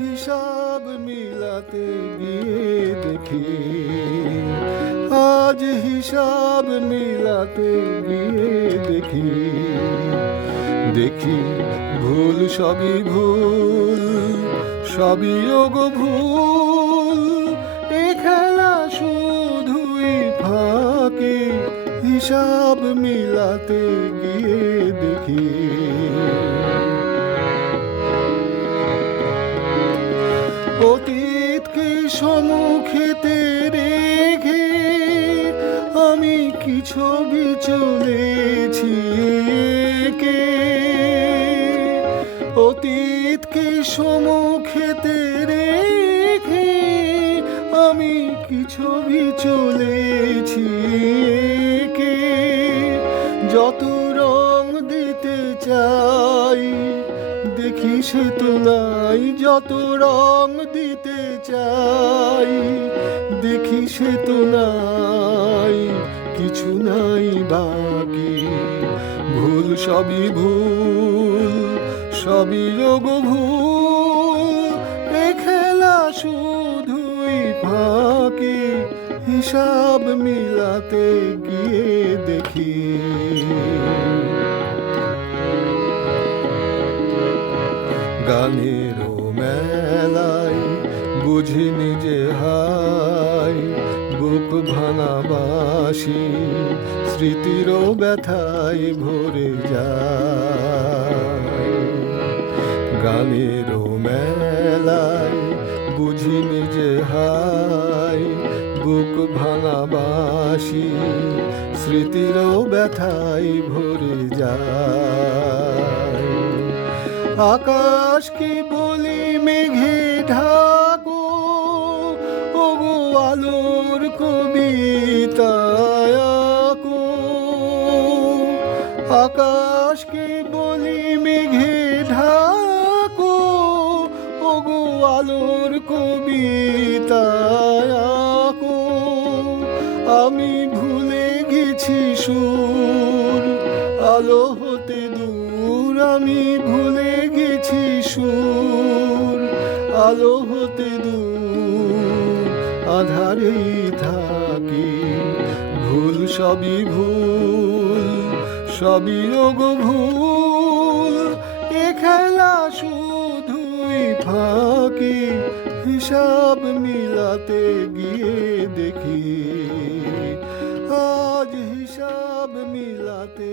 হিসাব মিলাতে গিয়ে দেখি, আজ হিসাব মিলাতে গিয়ে দেখি, দেখি ভুল সবই ভুল, সবই ওগো ভুল, এ খেলা শুধুই ফাঁকি, হিসাব মিলাতে গিয়ে দেখি। অতীতকে সম্মুখেতে রেখে আমি কি ছবি চলেছি এঁকে, অতীতকে সম্মুখেতে রেখে আমি কি ছবি চলেছি এঁকে, যত রং দিতে চাই দেখি সে তো নাই, যত রং দিতে চাই দেখি সে তো নাই, কিছু নাই বাকি, ভুল সবই ভুল, সবই ওগো ভুল, এ খেলা শুধুই ফাঁকি, হিসাব মিলাতে গিয়ে দেখি। গানেরও মেলায় বুঝিনি যে হাই, বুক ভাঙা বাঁশি স্মৃতিরও ব্যথায় ভরে যায়। গানেরও মেলায় বুঝিনি যে হাই, বুক ভাঙা বাঁশি স্মৃতিরও ব্যথায় ভরে যায়। আকাশকে বলি মেঘে ঢাকো, ওগো আলোর কবিতায় আঁকো, আকাশকে বলি মেঘে ঢাকো, ওগো আলোর কবিতায় আঁকো, আমি ভুলে গেছি সুর, আলো হতে দূর, আমি ভুলে গেছি সুর, আলো হতে দূর, আধারেই থাকি, ভুল সবই ভুল, সবই ওগো ভুল, এ খেলা শুধুই ফাঁকি, হিসাব মিলাতে গিয়ে দেখি, আজ হিসাব মিলাতে